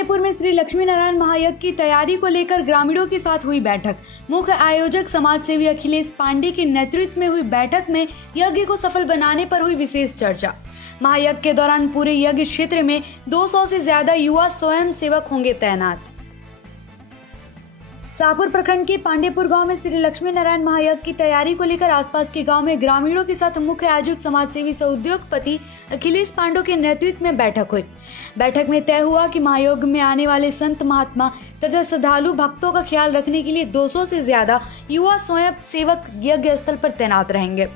पांडेपुर में श्री लक्ष्मी नारायण महायज्ञ की तैयारी को लेकर ग्रामीणों के साथ हुई बैठक। मुख्य आयोजक समाज सेवी अखिलेश पांडे के नेतृत्व में हुई बैठक में यज्ञ को सफल बनाने पर हुई विशेष चर्चा। महायज्ञ के दौरान पूरे यज्ञ क्षेत्र में 200 से ज्यादा युवा स्वयं सेवक होंगे तैनात। शाहपुर प्रखंड के पांडेपुर गांव में श्री लक्ष्मी नारायण महायज्ञ की तैयारी को लेकर आसपास के गांव में ग्रामीणों के साथ मुख्य आयोजक समाज सेवी सह उद्योगपति अखिलेश पांडे के नेतृत्व में बैठक हुई। बैठक में तय हुआ कि महायज्ञ में आने वाले संत महात्मा तथा श्रद्धालु भक्तों का ख्याल रखने के लिए 200 से ज्यादा युवा स्वयं सेवक यज्ञ स्थल पर तैनात रहेंगे,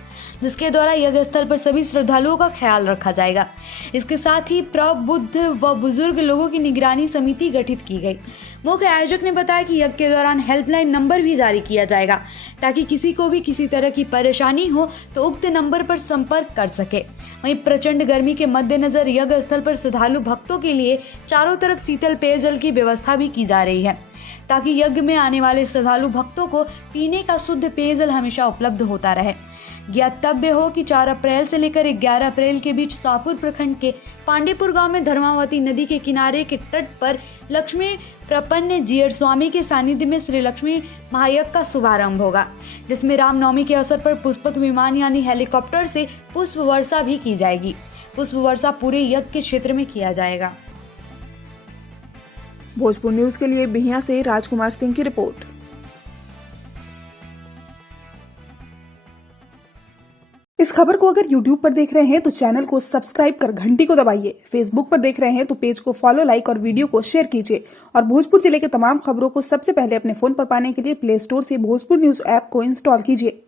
जिसके द्वारा यज्ञ स्थल पर सभी श्रद्धालुओं का ख्याल रखा जाएगा। इसके साथ ही प्रबुद्ध व बुजुर्ग लोगों की निगरानी समिति गठित की गई। मुख्य आयोजक ने बताया कि यज्ञ के दौरान हेल्पलाइन नंबर भी जारी किया जाएगा, ताकि किसी को भी किसी तरह की परेशानी हो तो उक्त नंबर पर संपर्क कर सके। वहीं प्रचंड गर्मी के मद्देनजर यज्ञ स्थल पर श्रद्धालु भक्तों के लिए चारों तरफ शीतल पेयजल की व्यवस्था भी की जा रही है, ताकि यज्ञ में आने वाले श्रद्धालु भक्तों को पीने का शुद्ध पेयजल हमेशा उपलब्ध होता रहे। ज्ञातव्य हो कि 4 अप्रैल से लेकर 11 अप्रैल के बीच शाहपुर प्रखंड के पांडेपुर गांव में धर्मावती नदी के किनारे के तट पर लक्ष्मी प्रपन्न जीयर स्वामी के सानिध्य में श्री लक्ष्मी महायज्ञ का शुभारंभ होगा, जिसमें रामनवमी के अवसर पर पुष्पक विमान यानी हेलीकॉप्टर से पुष्प वर्षा भी की जाएगी। पुष्प वर्षा पूरे यज्ञ के क्षेत्र में किया जाएगा। भोजपुर न्यूज के लिए बिहिया से राजकुमार सिंह की रिपोर्ट। इस खबर को अगर YouTube पर देख रहे हैं तो चैनल को सब्सक्राइब कर घंटी को दबाइए। फेसबुक पर देख रहे हैं तो पेज को फॉलो, लाइक और वीडियो को शेयर कीजिए। और भोजपुर जिले के तमाम खबरों को सबसे पहले अपने फोन पर पाने के लिए प्ले स्टोर से भोजपुर न्यूज ऐप को इंस्टॉल कीजिए।